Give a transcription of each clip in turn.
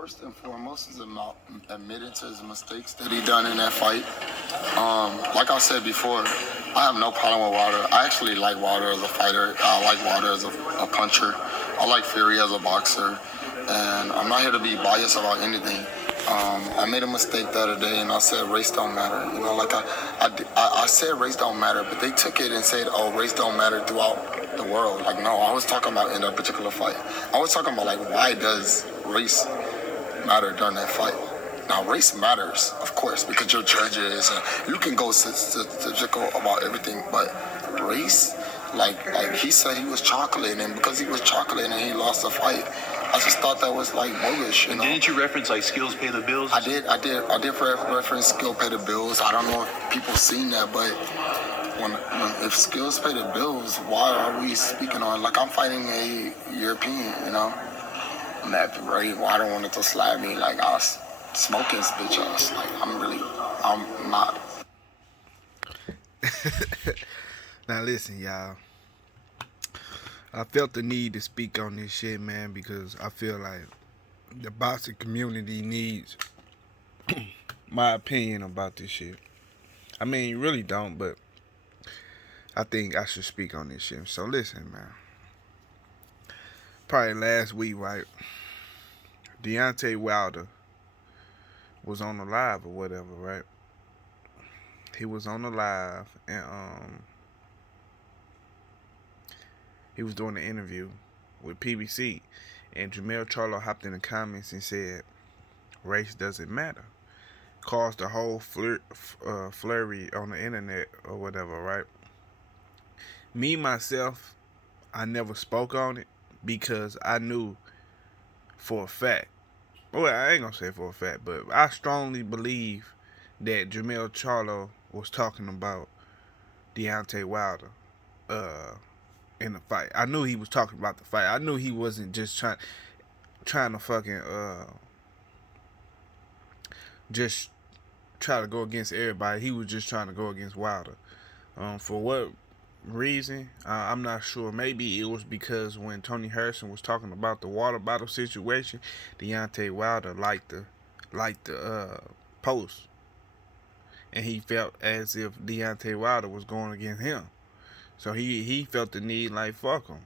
first and foremost is admitting to his mistakes that he done in that fight. Like I said before, I have no problem with Wilder. I actually like Wilder as a fighter. I like Wilder as a puncher. I like Fury as a boxer. And I'm not here to be biased about anything. I made a mistake the other day and I said race don't matter. You know, like I said race don't matter, but they took it and said, oh, race don't matter throughout the world. Like, no, I was talking about in a particular fight. I was talking about, like, why does race matter during that fight? Now, race matters, of course, because you're judges and you can go statistical about everything, but race, like he said he was chocolate, and because he was chocolate and he lost the fight, I just thought that was like bogus, you know. Didn't you reference like skills pay the bills? I did reference skill pay the bills. I don't know if people seen that, but if skills pay the bills, why are we speaking on, like, I'm fighting a European, you know? And that Ray Wilder wanted to slap me, like I was smoking his bitch ass. Like, I'm not. Now listen, y'all. I felt the need to speak on this shit, man, because I feel like the boxing community needs my opinion about this shit. I mean, you really don't, but I think I should speak on this shit. So listen, man. Probably last week, right? Deontay Wilder was on the live or whatever, right? He was on the live and he was doing an interview with PBC, and Jermell Charlo hopped in the comments and said, race doesn't matter. Caused a whole flurry on the internet or whatever, right? Me, myself, I never spoke on it because I knew for a fact, well, I ain't gonna say for a fact, but I strongly believe that Jermell Charlo was talking about Deontay Wilder in the fight. I knew he was talking about the fight. I knew he wasn't just trying to fucking just try to go against everybody. He was just trying to go against Wilder. For what reason, I'm not sure. Maybe it was because when Tony Harrison was talking about the water bottle situation, Deontay Wilder liked the post, and he felt as if Deontay Wilder was going against him. So he felt the need, like, fuck him.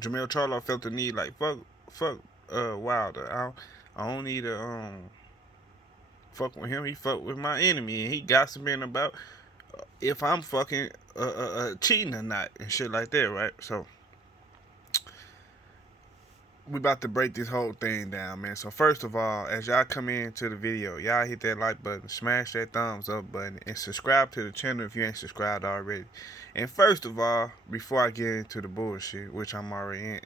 Jermell Charlo felt the need, like, fuck Wilder. I don't need to fuck with him. He fuck with my enemy, and he gossiping about if I'm fucking cheating or not and shit like that, right? So we about to break this whole thing down, man. So first of all, as y'all come into the video, y'all hit that like button, smash that thumbs up button, and subscribe to the channel if you ain't subscribed already. And first of all, before I get into the bullshit, which I'm already in,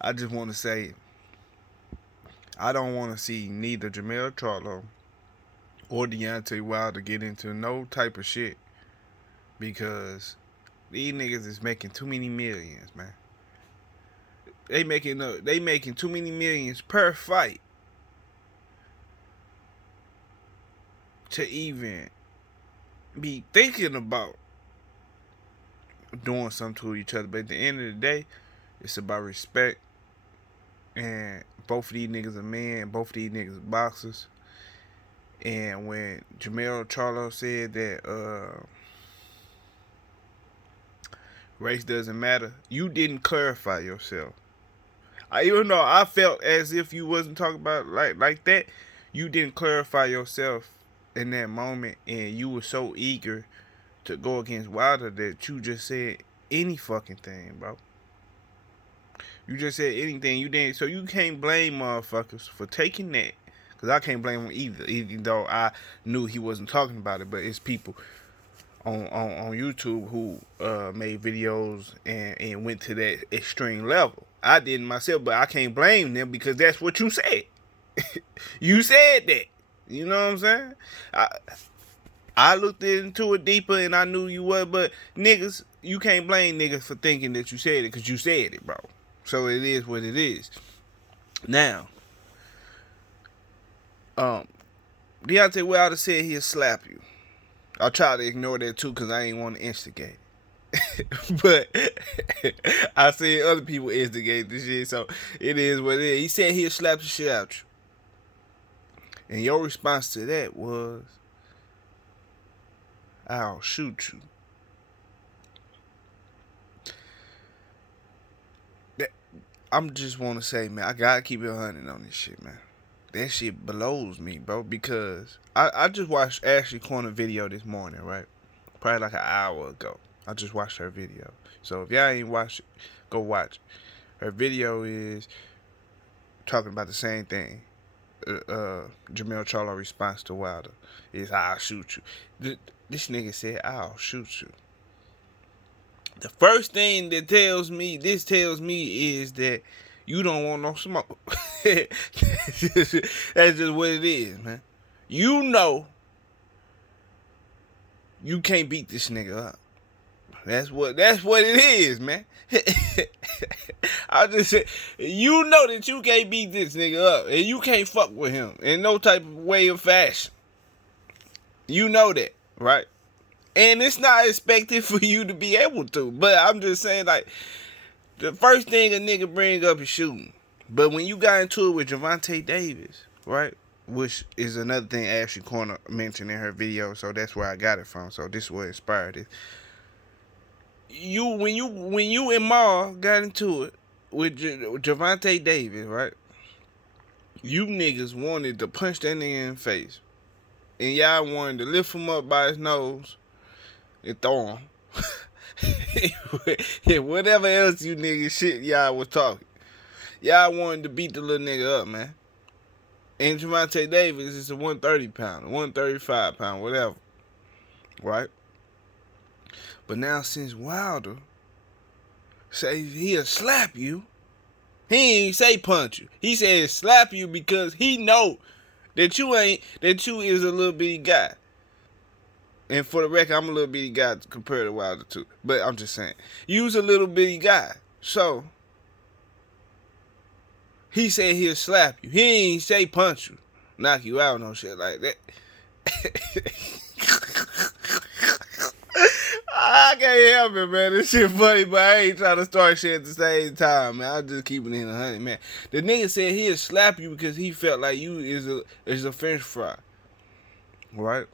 I just want to say, I don't want to see neither Jermell Charlo or Deontay Wilder get into no type of shit, because these niggas is making too many millions, man. They making too many millions per fight to even be thinking about doing something to each other. But at the end of the day, it's about respect. And both of these niggas are men. Both of these niggas are boxers. And when Jermell Charlo said that race doesn't matter, you didn't clarify yourself. Even though I felt as if you wasn't talking about like that, you didn't clarify yourself in that moment, and you were so eager to go against Wilder that you just said any fucking thing, bro. You just said anything. You didn't. So you can't blame motherfuckers for taking that, because I can't blame him either, even though I knew he wasn't talking about it. But it's people on YouTube who made videos and went to that extreme level. I didn't myself, but I can't blame them because that's what you said. You said that. You know what I'm saying? I looked into it deeper and I knew you were, but niggas, you can't blame niggas for thinking that you said it, because you said it, bro. So it is what it is. Now, Deontay Wilder said he'll slap you. I'll try to ignore that too, because I ain't want to instigate. But I seen other people instigate this shit, so it is what it is. He said he'll slap the shit out you. And your response to that was, I'll shoot you. I'm just want to say, man, I gotta keep it 100 on this shit, man. That shit blows me, bro, because I just watched Ashley Corner video this morning, right? Probably like an hour ago. I just watched her video. So if y'all ain't watched it, go watch it. Her video is talking about the same thing. Jermell Charlo response to Wilder is, I'll shoot you. This nigga said, I'll shoot you. The first thing that tells me is that you don't want no smoke. That's just what it is, man. You know you can't beat this nigga up. That's what it is, man. I just said, you know that you can't beat this nigga up, and you can't fuck with him in no type of way or fashion. You know that, right? And it's not expected for you to be able to. But I'm just saying, like, the first thing a nigga bring up is shooting. But when you got into it with Deontay Davis, right? Which is another thing Ashley Corner mentioned in her video, so that's where I got it from. So this is what inspired it. When you and Ma got into it with Deontay Davis, right? You niggas wanted to punch that nigga in the face. And y'all wanted to lift him up by his nose and throw him. And whatever else you niggas shit y'all was talking. Y'all wanted to beat the little nigga up, man. And Deontay Davis is a 130 pounder, 135 pound, whatever. Right? But now since Wilder say he'll slap you, he ain't say punch you. He said slap you because he know that you is a little bitty guy. And for the record, I'm a little bitty guy compared to Wilder too. But I'm just saying, you's a little bitty guy. So he said he'll slap you. He ain't say punch you, knock you out, no shit like that. I can't help it, man. This shit funny, but I ain't trying to start shit at the same time, man. I'm just keeping it in 100, man. The nigga said he'll slap you because he felt like you is a French fry, right?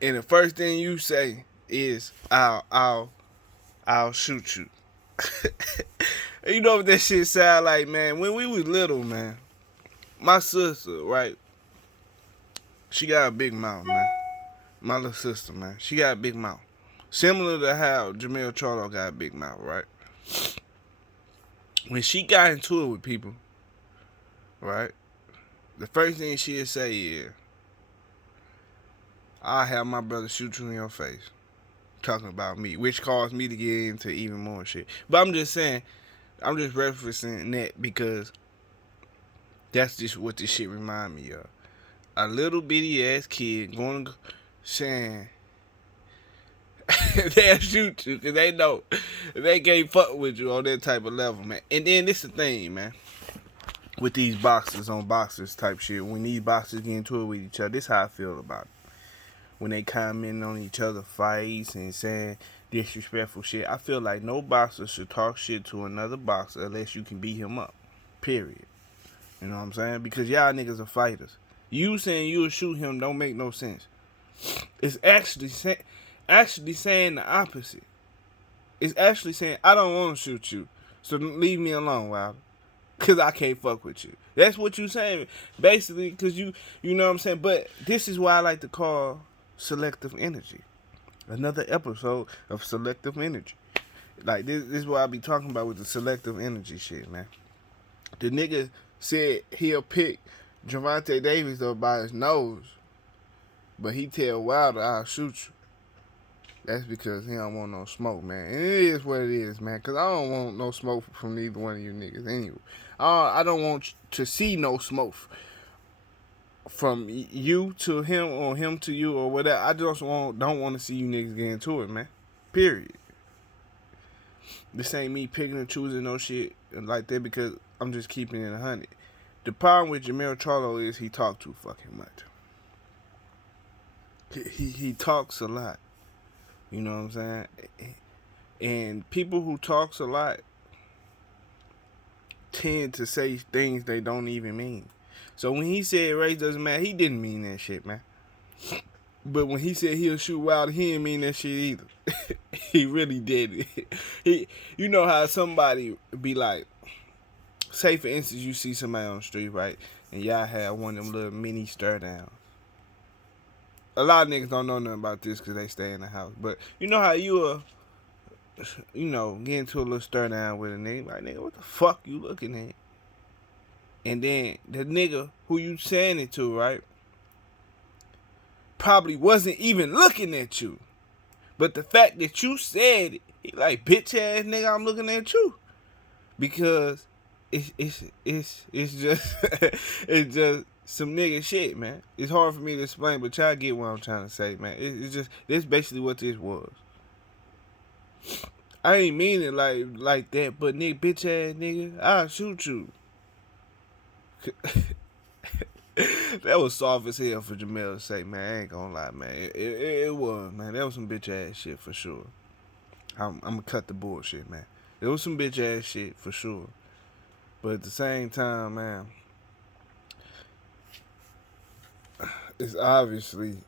And the first thing you say is, I'll shoot you. You know what that shit sound like, man? When we was little, man, my sister, right? She got a big mouth, man. My little sister, man. She got a big mouth. Similar to how Jermell Charlo got a big mouth, right? When she got into it with people, right? The first thing she'd say is, I'll have my brother shoot you in your face. Talking about me, which caused me to get into even more shit. But I'm just saying, I'm just referencing that because that's just what this shit remind me of. A little bitty ass kid going to saying they'll shoot you because they know they can't fuck with you on that type of level, man. And then this the thing, man, with these boxers on boxers type shit. When these boxers get into it with each other, this is how I feel about it. When they comment on each other's fights and saying disrespectful shit, I feel like no boxer should talk shit to another boxer unless you can beat him up. Period. You know what I'm saying? Because y'all niggas are fighters. You saying you'll shoot him don't make no sense. It's actually saying the opposite. It's actually saying, I don't want to shoot you, so leave me alone, Wilder. Because I can't fuck with you. That's what you saying, basically, because you know what I'm saying? But this is why I like to call selective energy. Another episode of selective energy. Like, this is what I be talking about with the selective energy shit, man. The nigga said he'll pick Deontay Davis up by his nose, but he tell Wilder, I'll shoot you. That's because he don't want no smoke, man. And it is what it is, man, because I don't want no smoke from neither one of you niggas anyway. I don't want to see no smoke from you to him or him to you or whatever. I just don't want to see you niggas get into it, man. Period. This ain't me picking and choosing no shit like that because I'm just keeping it 100. The problem with Jermell Charlo is he talk too fucking much. He talks a lot. You know what I'm saying? And people who talks a lot tend to say things they don't even mean. So when he said race doesn't matter, he didn't mean that shit, man. But when he said he'll shoot Wilder, he didn't mean that shit either. He really did it. You know how somebody be like, say for instance, you see somebody on the street, right, and y'all have one of them little mini stir downs. A lot of niggas don't know nothing about this because they stay in the house. But you know how you get into a little stir down with a nigga, like, nigga, what the fuck you looking at? And then the nigga who you saying it to, right, probably wasn't even looking at you. But the fact that you said it, he like, bitch ass nigga, I'm looking at you. Because it's just it's just some nigga shit, man. It's hard for me to explain, but y'all get what I'm trying to say, man. It's just, this basically what this was. I ain't mean it like that, but nigga, bitch ass nigga, I'll shoot you. That was soft as hell for Jermell to say, man. I ain't gonna lie, man. It was, man. That was some bitch ass shit for sure. I'm gonna cut the bullshit, man. It was some bitch ass shit for sure. But at the same time, man, it's obviously.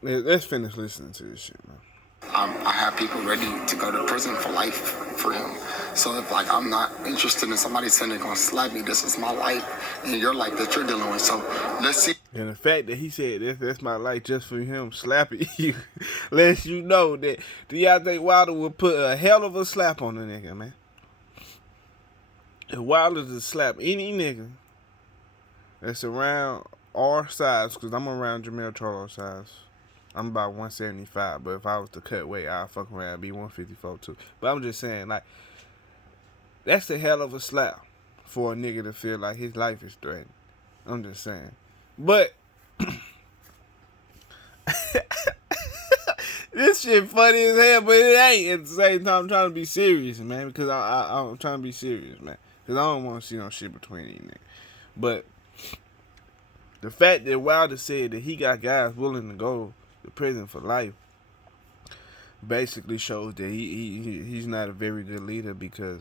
Let's finish listening to this shit, man. I have people ready to go to prison for life for him. So if like I'm not interested in somebody saying they're gonna slap me, this is my life and your life that you're dealing with. So let's see. And the fact that he said that's my life just for him slapping you lets you know that Deontay Wilder will put a hell of a slap on the nigga, man. If Wilder to slap any nigga that's around our size, because I'm around Jermell Charlo size. I'm about 175, but if I was to cut weight, I'd fuck around and be 154 too. But I'm just saying, like, that's a hell of a slap for a nigga to feel like his life is threatened. I'm just saying. But this shit funny as hell, but it ain't. At the same time, I'm trying to be serious, man, because I'm trying to be serious, man, because I don't want to see no shit between these niggas. But the fact that Wilder said that he got guys willing to go to prison for life basically shows that he's not a very good leader, because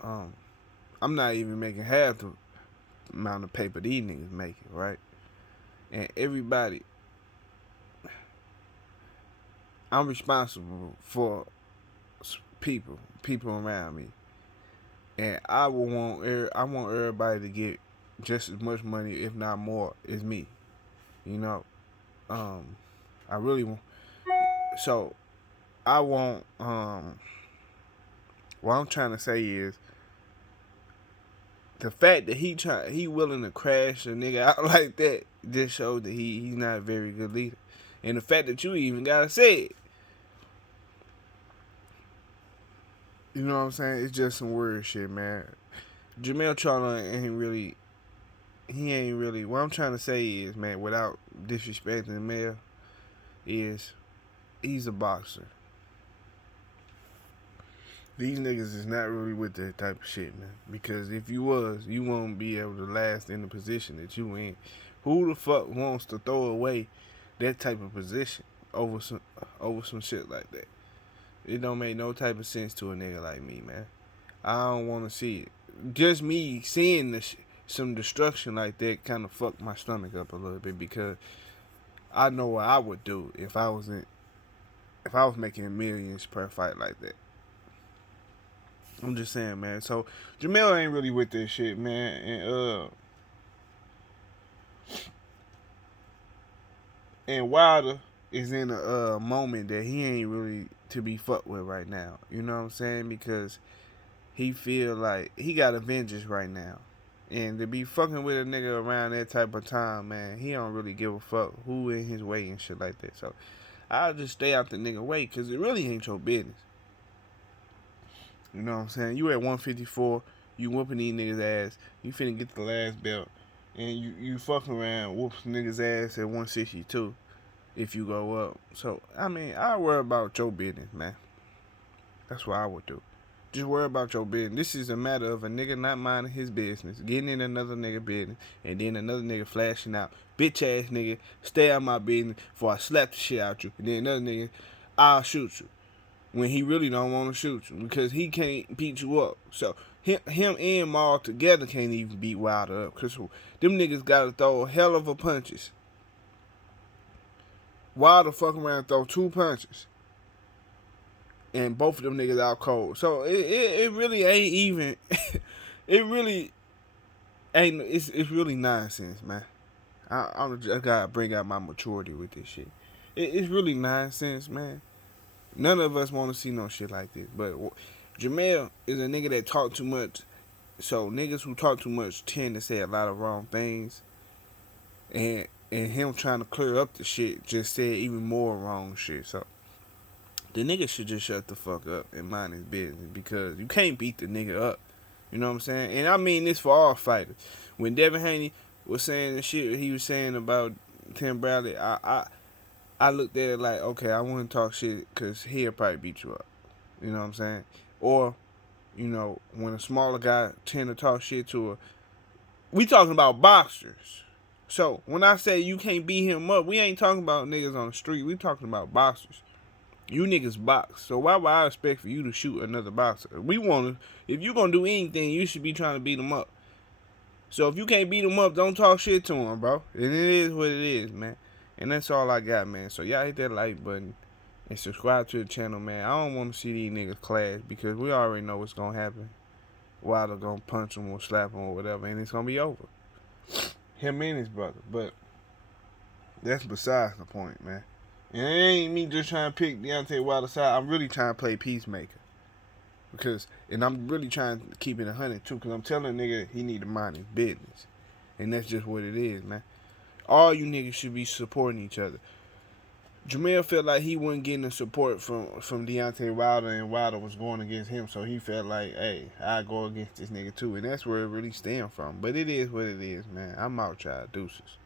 I'm not even making half the amount of paper these niggas making, right? And everybody, I'm responsible for people around me, and I want everybody to get just as much money, if not more, as me. You know, I really want. So, I want. What I'm trying to say is, the fact that he willing to crash a nigga out like that just shows that he's not a very good leader. And the fact that you even gotta say it, you know what I'm saying? It's just some weird shit, man. Jermell Charlo ain't really. What I'm trying to say is, man, without disrespecting the male, is he's a boxer. These niggas is not really with that type of shit, man. Because if you was, you won't be able to last in the position that you in. Who the fuck wants to throw away that type of position over some shit like that? It don't make no type of sense to a nigga like me, man. I don't want to see it. Just me seeing some destruction like that kind of fucked my stomach up a little bit, because I know what I would do if I was making millions per fight like that. I'm just saying, man. So Jermell ain't really with this shit, man. And Wilder is in a moment that he ain't really to be fucked with right now. You know what I'm saying? Because he feel like he got a vengeance right now. And to be fucking with a nigga around that type of time, man, he don't really give a fuck who in his way and shit like that. So I'll just stay out the nigga way, because it really ain't your business. You know what I'm saying? You at 154, you whooping these niggas' ass, you finna get the last belt, and you fucking around whooping niggas' ass at 162 if you go up. So, I mean, I worry about your business, man. That's what I would do. Just worry about your business. This is a matter of a nigga not minding his business, getting in another nigga business, and then another nigga flashing out. Bitch ass nigga, stay out my business before I slap the shit out you. And then another nigga, I'll shoot you. When he really don't want to shoot you, because he can't beat you up. So him and Maul together can't even beat Wilder up. Because them niggas got to throw a hell of a punches. Wilder fuck around and throw 2 punches. And both of them niggas out cold. So it really ain't even. It really ain't. It's really nonsense, man. I gotta bring out my maturity with this shit. It's really nonsense, man. None of us want to see no shit like this. But Jermell is a nigga that talk too much. So niggas who talk too much tend to say a lot of wrong things. And him trying to clear up the shit just said even more wrong shit. So the nigga should just shut the fuck up and mind his business, because you can't beat the nigga up. You know what I'm saying? And I mean this for all fighters. When Devin Haney was saying the shit he was saying about Tim Bradley, I looked at it like, okay, I want to talk shit because he'll probably beat you up. You know what I'm saying? Or, you know, when a smaller guy tend to talk shit to her. We talking about boxers. So, when I say you can't beat him up, we ain't talking about niggas on the street. We talking about boxers. You niggas box. So, why would I expect for you to shoot another boxer? If you going to do anything, you should be trying to beat him up. So, if you can't beat him up, don't talk shit to him, bro. And it is what it is, man. And that's all I got, man. So, y'all hit that like button and subscribe to the channel, man. I don't want to see these niggas clash because we already know what's going to happen. Wilder going to punch him or slap him or whatever, and it's going to be over. Him and his brother. But that's besides the point, man. And it ain't me just trying to pick Deontay Wilder's side. I'm really trying to play peacemaker. And I'm really trying to keep it 100 too, because I'm telling a nigga he need to mind his business. And that's just what it is, man. All you niggas should be supporting each other. Jermell felt like he wasn't getting the support from Deontay Wilder, and Wilder was going against him, so he felt like, hey, I go against this nigga too. And that's where it really stems from. But it is what it is, man. I'm out, y'all. Deuces.